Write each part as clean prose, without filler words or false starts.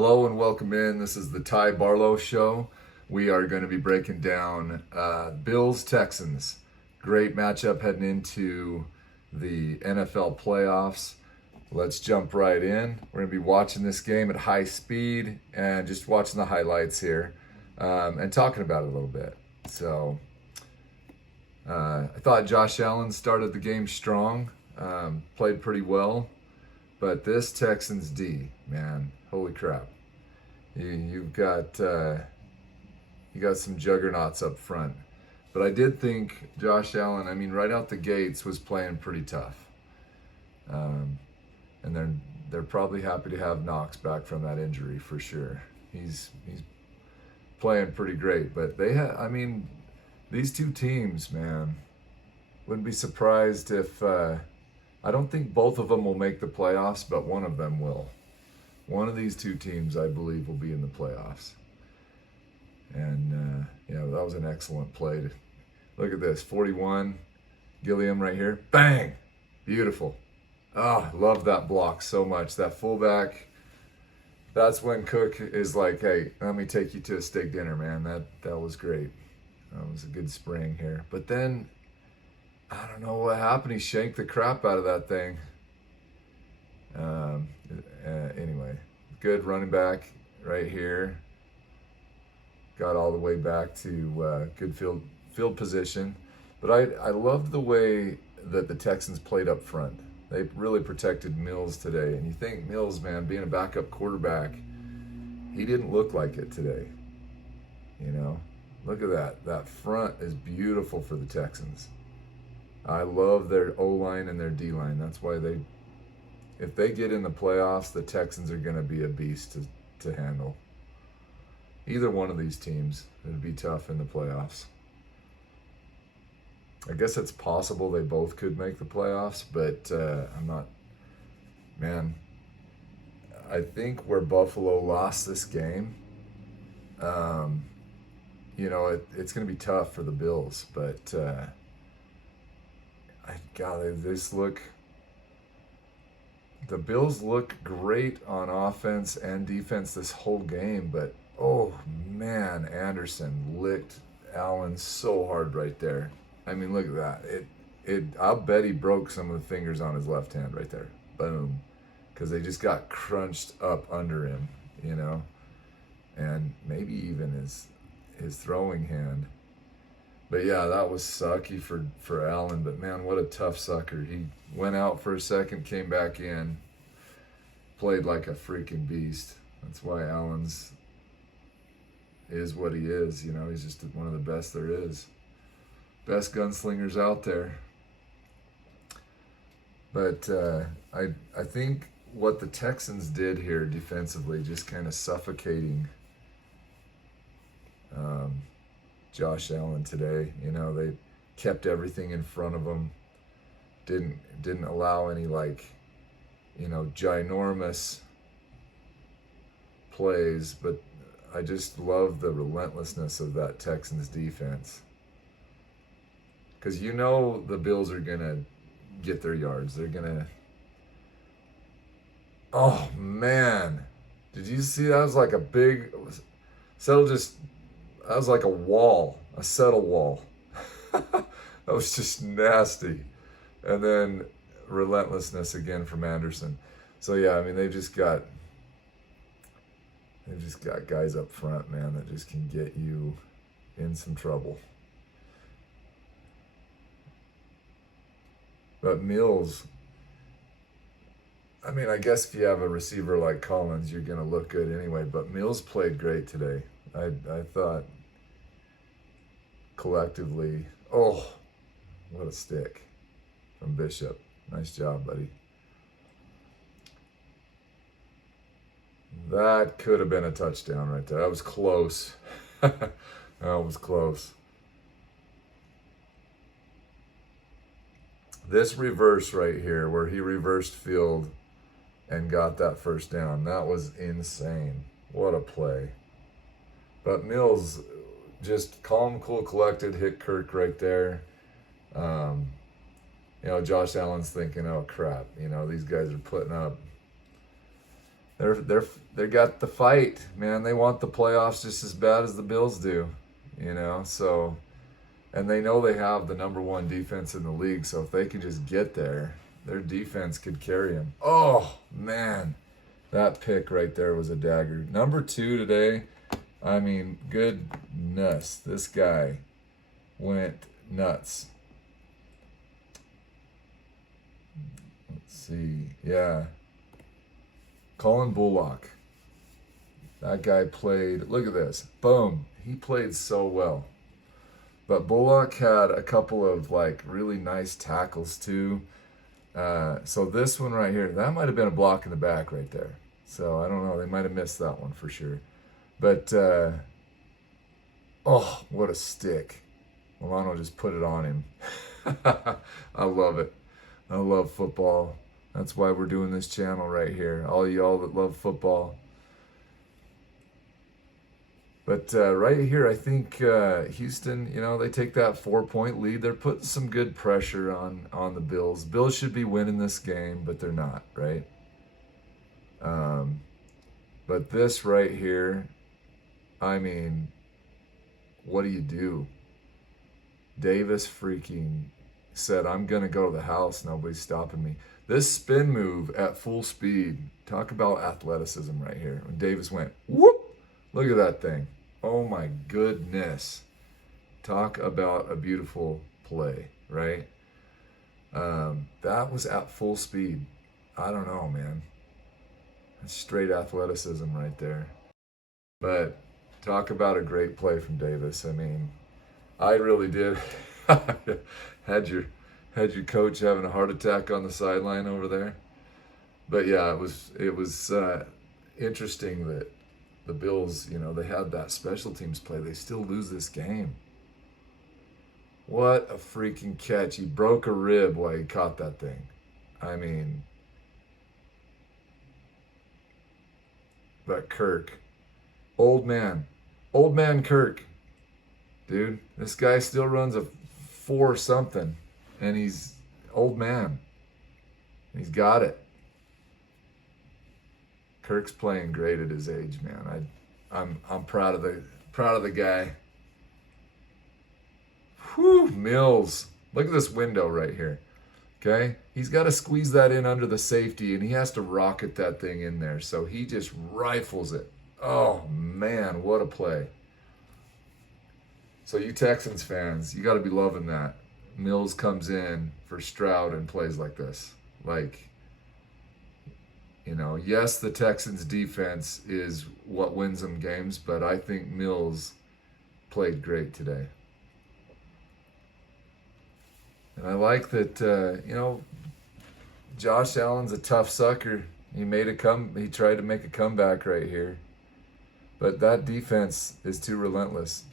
Hello and welcome in. This is the Ty Barlow Show. We are going to be breaking down Bills Texans. Great matchup heading into the NFL playoffs. Let's jump right in. We're going to be watching this game at high speed and just watching the highlights here and talking about it a little bit. So I thought Josh Allen started the game strong, played pretty well. But this Texans D, man, holy crap! You got some juggernauts up front. But I did think Josh Allen, I mean, right out the gates, was playing pretty tough. And they're probably happy to have Knox back from that injury for sure. He's playing pretty great. But these two teams, man, wouldn't be surprised if. I don't think both of them will make the playoffs, but one of them will. One of these two teams, I believe, will be in the playoffs. And, that was an excellent play. Look at this, 41, Gilliam right here. Bang! Beautiful. Oh, love that block so much. That fullback, that's when Cook is like, hey, let me take you to a steak dinner, man. That was great. That was a good spring here. But then, I don't know what happened. He shanked the crap out of that thing. Anyway, good running back right here. Got all the way back to good field position. But I loved the way that the Texans played up front. They really protected Mills today. And you think Mills, man, being a backup quarterback, he didn't look like it today. Look at that. That front is beautiful for the Texans. I love their O-line and their D-line. That's why if they get in the playoffs, the Texans are going to be a beast to handle. Either one of these teams, it'd be tough in the playoffs. I guess it's possible they both could make the playoffs, but I'm not. Man, I think where Buffalo lost this game, it's going to be tough for the Bills, but. The Bills look great on offense and defense this whole game, but oh man, Anderson licked Allen so hard right there. I mean, look at that. I'll bet he broke some of the fingers on his left hand right there. Boom. Because they just got crunched up under him, and maybe even his throwing hand. But yeah, that was sucky for Allen. But man, what a tough sucker. He went out for a second, came back in, played like a freaking beast. That's why Allen's is what he is. He's just one of the best there is. Best gunslingers out there. But I think what the Texans did here defensively, just kind of suffocating Josh Allen today. They kept everything in front of them. Didn't allow any ginormous plays, but I just love the relentlessness of that Texans defense. Because the Bills are gonna get their yards. They're gonna. Oh man, did you see that? Was like a big. That was like a wall, a settle wall. That was just nasty. And then relentlessness again from Anderson. So yeah, I mean they've just got guys up front, man, that just can get you in some trouble. But Mills, I mean, I guess if you have a receiver like Collins, you're gonna look good anyway. But Mills played great today. I thought collectively, oh, what a stick from Bishop. Nice job, buddy. That could have been a touchdown right there. That was close. That was close. This reverse right here, where he reversed field and got that first down, that was insane. What a play. But Mills, just calm, cool, collected, hit Kirk right there. Josh Allen's thinking, oh crap, these guys are putting up They got the fight, man. They want the playoffs just as bad as the Bills do, you know. So, and they know they have the number one defense in the league. So if they can just get there, their defense could carry them. Oh man, that pick right there was a dagger. Number 2 today. I mean, goodness, this guy went nuts. Let's see, yeah. Colin Bullock. That guy played, look at this, boom. He played so well. But Bullock had a couple of like really nice tackles too. So this one right here, that might have been a block in the back right there. So I don't know, they might have missed that one for sure. But, oh, what a stick. Milano just put it on him. I love it. I love football. That's why we're doing this channel right here. All y'all that love football. But right here, I think Houston, you know, they take that 4-point lead. They're putting some good pressure on the Bills. Bills should be winning this game, but they're not, right? But this right here, I mean, what do? Davis freaking said, I'm going to go to the house. Nobody's stopping me. This spin move at full speed, talk about athleticism right here. When Davis went, whoop, look at that thing. Oh my goodness. Talk about a beautiful play, right? That was at full speed. I don't know, man. That's straight athleticism right there. But talk about a great play from Davis. I mean, I really did. had your coach having a heart attack on the sideline over there. But yeah, it was interesting that the Bills, you know, they had that special teams play. They still lose this game. What a freaking catch. He broke a rib while he caught that thing. I mean, but Kirk, old man Kirk, dude, this guy still runs a 4 something, and he's old man. He's got it. Kirk's playing great at his age, man. I'm proud of the guy. Whew, Mills. Look at this window right here. Okay? He's got to squeeze that in under the safety, and he has to rocket that thing in there. So he just rifles it. Oh, man, what a play. So you Texans fans, you got to be loving that. Mills comes in for Stroud and plays like this. Like, you know, yes, the Texans defense is what wins them games, but I think Mills played great today. And I like that, you know, Josh Allen's a tough sucker. He tried to make a comeback right here. But that defense is too relentless.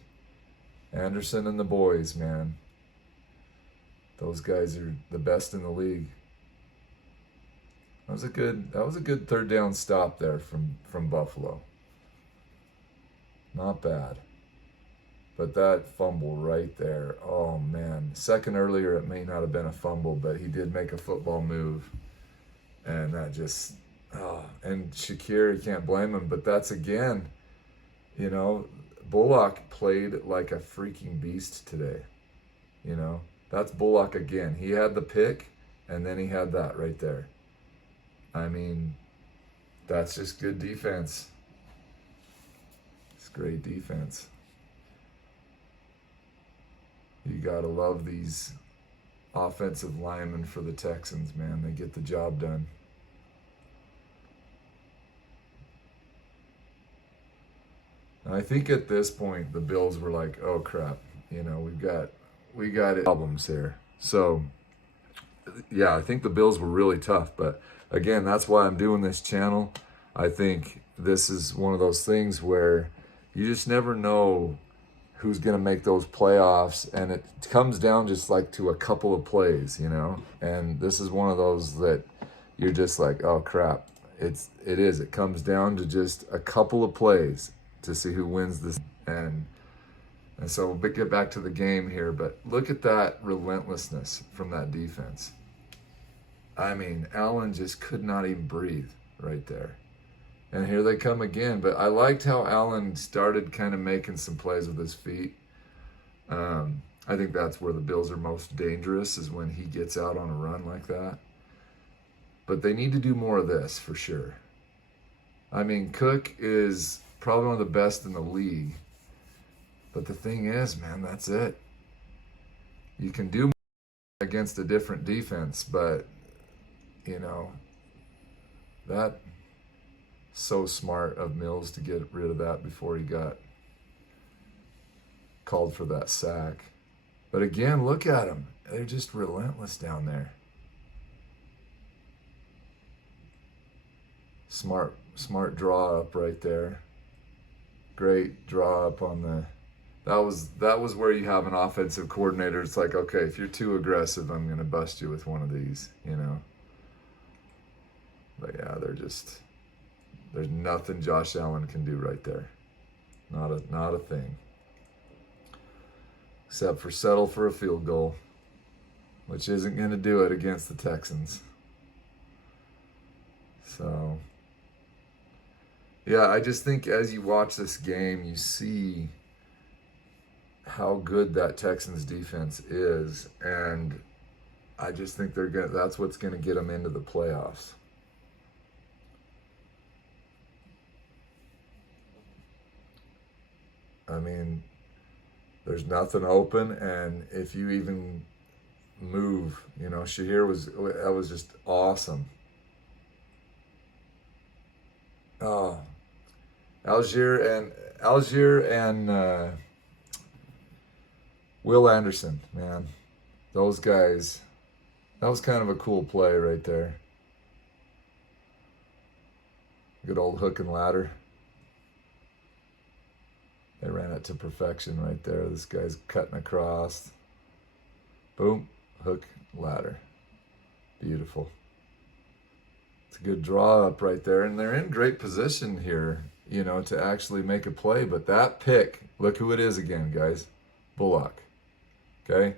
Anderson and the boys, man. Those guys are the best in the league. That was a good third down stop there from Buffalo. Not bad. But that fumble right there, oh man. Second earlier, it may not have been a fumble, but he did make a football move. And that just, and Shakir, you can't blame him. But that's again, you know, Bullock played like a freaking beast today. You know, that's Bullock again. He had the pick, and then he had that right there. I mean, that's just good defense. It's great defense. You gotta love these offensive linemen for the Texans, man. They get the job done. And I think at this point the Bills were like, "Oh crap, you know, we got problems here." So yeah, I think the Bills were really tough, but again, that's why I'm doing this channel. I think this is one of those things where you just never know who's going to make those playoffs, and it comes down just like to a couple of plays, you know. And this is one of those that you're just like, oh crap, it comes down to just a couple of plays to see who wins this. And so we'll get back to the game here, but look at that relentlessness from that defense. I mean, Allen just could not even breathe right there. And here they come again. But I liked how Allen started kind of making some plays with his feet. I think that's where the Bills are most dangerous, is when he gets out on a run like that. But they need to do more of this for sure. I mean, Cook is probably one of the best in the league. But the thing is, man, that's it. You can do more against a different defense, but, you know, that so smart of Mills to get rid of that before he got called for that sack. But again, look at them. They're just relentless down there. Smart draw up right there. Great draw up on the... That was where you have an offensive coordinator. It's like, okay, if you're too aggressive, I'm going to bust you with one of these, you know. But yeah, there's nothing Josh Allen can do right there. Not a thing. Except for settle for a field goal, which isn't going to do it against the Texans. So, yeah, I just think as you watch this game, you see how good that Texans defense is, and I just think that's what's going to get them into the playoffs. I mean, there's nothing open, and if you even move, you know, Shahir was just awesome. Oh, Algier and Will Anderson, man, those guys. That was kind of a cool play right there. Good old hook and ladder. They ran it to perfection right there. This guy's cutting across. Boom, hook, ladder. Beautiful. It's a good draw up right there. And they're in great position here, you know, to actually make a play. But that pick, look who it is again, guys. Bullock. Okay?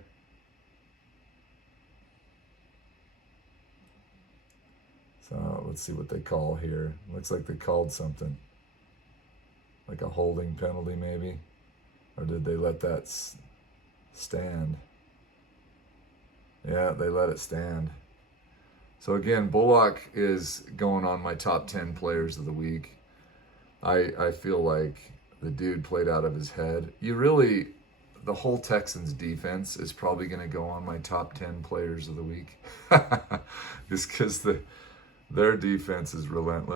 So let's see what they call here. Looks like they called something. Like a holding penalty maybe? Or did they let that stand? Yeah, they let it stand. So again, Bullock is going on my top 10 players of the week. I feel like the dude played out of his head. The whole Texans defense is probably going to go on my top 10 players of the week. Just because their defense is relentless.